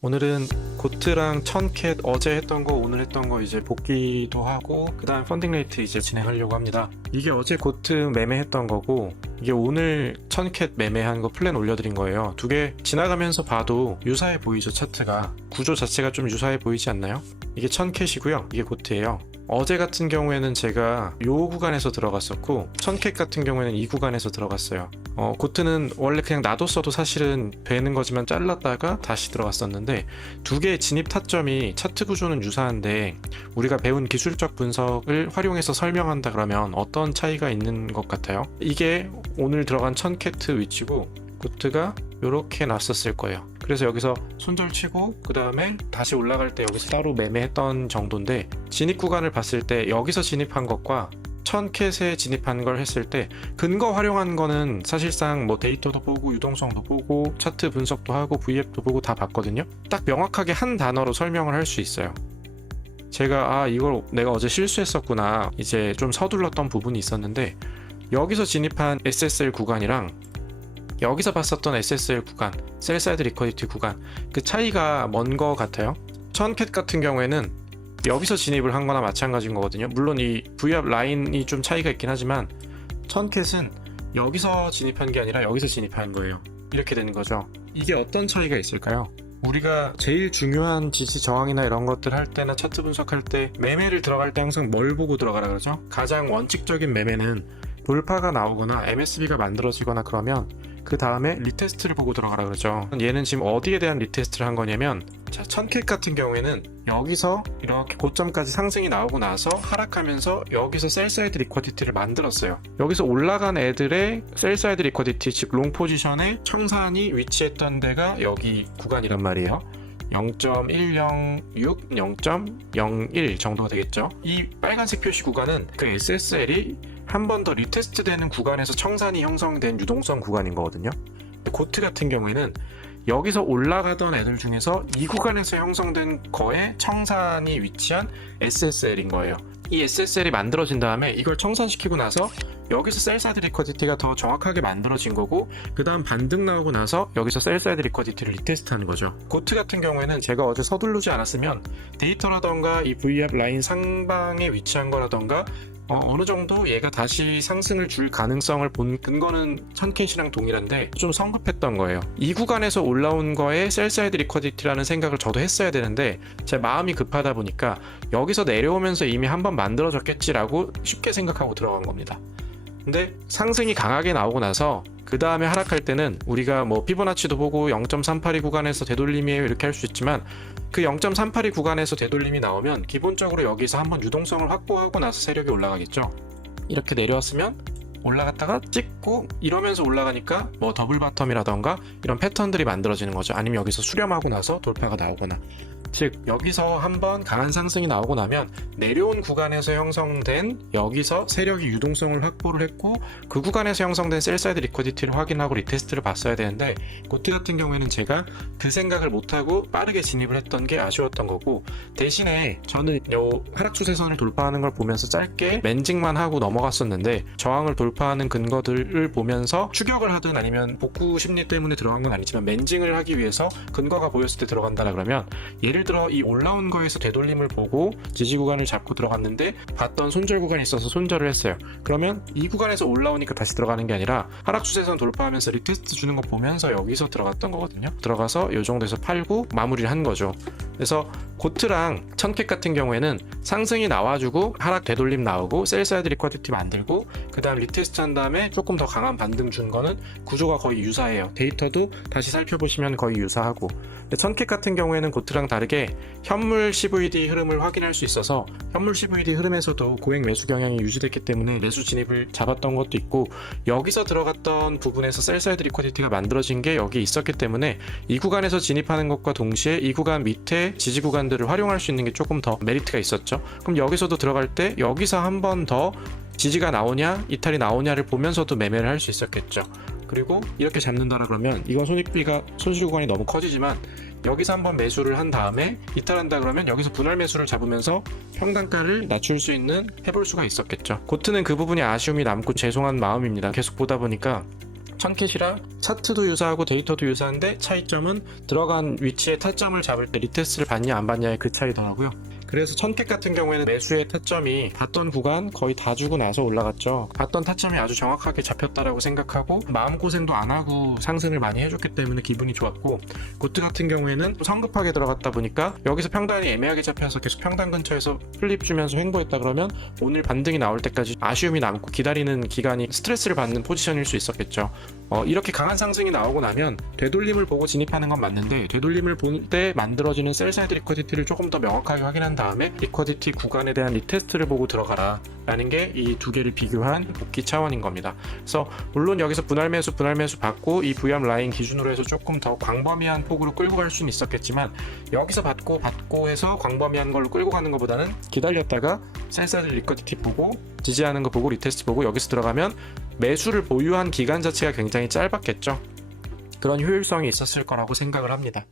오늘은 고트랑 천캣 어제 했던 거 오늘 했던 거 이제 복귀도 하고 그 다음 펀딩 레이트 이제 진행하려고 합니다. 이게 어제 고트 매매했던 거고 이게 오늘 천캣 매매한 거 플랜 올려드린 거예요. 두 개 지나가면서 봐도 유사해 보이죠. 차트가 구조 자체가 좀 유사해 보이지 않나요? 이게 천캣이고요, 이게 고트예요. 어제 같은 경우에는 제가 요 구간에서 들어갔었고 천캣 같은 경우에는 이 구간에서 들어갔어요. 고트는 원래 그냥 놔뒀어도 사실은 되는 거지만 잘랐다가 다시 들어갔었는데 두 개의 진입 타점이 차트 구조는 유사한데 우리가 배운 기술적 분석을 활용해서 설명한다 그러면 어떤 차이가 있는 것 같아요? 이게 오늘 들어간 천캣 위치고 고트가 이렇게 놨었을 거예요. 그래서 여기서 손절 치고 그 다음에 다시 올라갈 때 여기서 따로 매매했던 정도인데 진입 구간을 봤을 때 여기서 진입한 것과 천캣에 진입한 걸 했을 때 근거 활용한 거는 사실상 뭐 데이터도 보고 유동성도 보고 차트 분석도 하고 VF도 보고 다 봤거든요. 딱 명확하게 한 단어로 설명을 할 수 있어요. 제가 이걸 내가 어제 실수했었구나 이제 좀 서둘렀던 부분이 있었는데 여기서 진입한 SSL 구간이랑 여기서 봤었던 SSL 구간, 셀사이드 리퀄리티 구간 그 차이가 먼 거 같아요. 천캣 같은 경우에는 여기서 진입을 한 거나 마찬가지인 거거든요. 물론 이 V압 라인이 좀 차이가 있긴 하지만 천캣은 여기서 진입한 게 아니라 여기서 진입한 거예요. 이렇게 되는 거죠. 이게 어떤 차이가 있을까요? 우리가 제일 중요한 지지 저항이나 이런 것들 할 때나 차트 분석할 때 매매를 들어갈 때 항상 뭘 보고 들어가라 그러죠? 가장 원칙적인 매매는 돌파가 나오거나 MSB가 만들어지거나 그러면 그 다음에 리테스트를 보고 들어가라 그러죠. 얘는 지금 어디에 대한 리테스트를 한 거냐면 천캣 같은 경우에는 여기서 이렇게 고점까지 상승이 나오고 나서 하락하면서 여기서 셀사이드 리퀄리티를 만들었어요. 여기서 올라간 애들의 셀사이드 리퀄리티 즉 롱 포지션의 청산이 위치했던 데가 여기 구간이란 말이에요. 0.106, 0.01 정도가 되겠죠. 이 빨간색 표시 구간은 그 SSL이 한 번 더 리테스트 되는 구간에서 청산이 형성된 유동성 구간인 거거든요. 고트 같은 경우에는 여기서 올라가던 애들 중에서 이 구간에서 형성된 거에 청산이 위치한 SSL인 거예요. 이 SSL이 만들어진 다음에 이걸 청산시키고 나서 여기서 셀사이드 리퀄리티가 더 정확하게 만들어진 거고 그 다음 반등 나오고 나서 여기서 셀사이드 리퀄리티를 리테스트하는 거죠. 고트 같은 경우에는 제가 어제 서두르지 않았으면 데이터라던가 이 V압 라인 상방에 위치한 거라던가 어느 정도 얘가 다시 상승을 줄 가능성을 본 근거는 천캣이랑 동일한데 좀 성급했던 거예요. 이 구간에서 올라온 거에 셀사이드 리퀄리티라는 생각을 저도 했어야 되는데 제 마음이 급하다 보니까 여기서 내려오면서 이미 한번 만들어졌겠지라고 쉽게 생각하고 들어간 겁니다. 근데 상승이 강하게 나오고 나서 그 다음에 하락할 때는 우리가 뭐 피보나치도 보고 0.382 구간에서 되돌림이에요 이렇게 할 수 있지만 그 0.382 구간에서 되돌림이 나오면 기본적으로 여기서 한번 유동성을 확보하고 나서 세력이 올라가겠죠. 이렇게 내려왔으면 올라갔다가 찍고 이러면서 올라가니까 뭐 더블 바텀이라던가 이런 패턴들이 만들어지는 거죠. 아니면 여기서 수렴하고 나서 돌파가 나오거나 즉 여기서 한번 강한 상승이 나오고 나면 내려온 구간에서 형성된 여기서 세력이 유동성을 확보를 했고 그 구간에서 형성된 셀사이드 리퀄리티를 확인하고 리테스트를 봤어야 되는데 고트 같은 경우에는 제가 그 생각을 못하고 빠르게 진입을 했던 게 아쉬웠던 거고 대신에 저는 요 하락 추세선을 돌파하는 걸 보면서 짧게 멘징만 하고 넘어갔었는데 저항을 돌파하는 근거들을 보면서 추격을 하든 아니면 복구 심리 때문에 들어간 건 아니지만 멘징을 하기 위해서 근거가 보였을 때 들어간다라 그러면 예를 들어 이 올라온 거에서 되돌림을 보고 지지 구간을 잡고 들어갔는데 봤던 손절 구간이 있어서 손절을 했어요. 그러면 이 구간에서 올라오니까 다시 들어가는 게 아니라 하락 추세선 돌파하면서 리테스트 주는 거 보면서 여기서 들어갔던 거거든요. 들어가서 이 정도에서 팔고 마무리를 한 거죠. 그래서 고트랑 천캣 같은 경우에는 상승이 나와주고 하락 되돌림 나오고 셀사이드 리퀄리티 만들고 그 다음 리테스트 한 다음에 조금 더 강한 반등 준 거는 구조가 거의 유사해요. 데이터도 다시 살펴보시면 거의 유사하고 천캣 같은 경우에는 고트랑 다르게 현물 CVD 흐름을 확인할 수 있어서 현물 CVD 흐름에서도 고액 매수 경향이 유지됐기 때문에 매수 진입을 잡았던 것도 있고 여기서 들어갔던 부분에서 셀사이드 리퀄리티가 만들어진 게 여기 있었기 때문에 이 구간에서 진입하는 것과 동시에 이 구간 밑에 지지 구간들을 활용할 수 있는 게 조금 더 메리트가 있었죠. 그럼 여기서도 들어갈 때 여기서 한 번 더 지지가 나오냐 이탈이 나오냐를 보면서도 매매를 할 수 있었겠죠. 그리고 이렇게 잡는다라 그러면 이건 손익비가 손실 구간이 너무 커지지만 여기서 한번 매수를 한 다음에 이탈한다 그러면 여기서 분할 매수를 잡으면서 평단가를 낮출 수 있는 해볼 수가 있었겠죠. 고트는 그 부분이 아쉬움이 남고 죄송한 마음입니다. 계속 보다 보니까 천캣이랑 차트도 유사하고 데이터도 유사한데 차이점은 들어간 위치에 타점을 잡을 때 리테스트를 받냐 안 받냐의 그 차이더라고요. 그래서 천캣 같은 경우에는 매수의 타점이 봤던 구간 거의 다 주고 나서 올라갔죠. 봤던 타점이 아주 정확하게 잡혔다라고 생각하고 마음고생도 안 하고 상승을 많이 해줬기 때문에 기분이 좋았고, 고트 같은 경우에는 성급하게 들어갔다 보니까 여기서 평단이 애매하게 잡혀서 계속 평단 근처에서 플립 주면서 횡보했다 그러면 오늘 반등이 나올 때까지 아쉬움이 남고 기다리는 기간이 스트레스를 받는 포지션일 수 있었겠죠. 이렇게 강한 상승이 나오고 나면 되돌림을 보고 진입하는 건 맞는데, 되돌림을 볼 때 만들어지는 셀사이드 리쿼디티를 조금 더 명확하게 확인한 다음에 리쿼디티 구간에 대한 리테스트를 보고 들어가라 라는 게 이 두 개를 비교한 복귀 차원인 겁니다. 그래서 물론 여기서 분할 매수 받고 이 VM 라인 기준으로 해서 조금 더 광범위한 폭으로 끌고 갈 수는 있었겠지만, 여기서 받고 해서 광범위한 걸로 끌고 가는 것보다는 기다렸다가 셀사이드 리쿼디티 보고 지지하는 거 보고 리테스트 보고 여기서 들어가면 매수를 보유한 기간 자체가 굉장히 짧았겠죠. 그런 효율성이 있었을 거라고 생각을 합니다.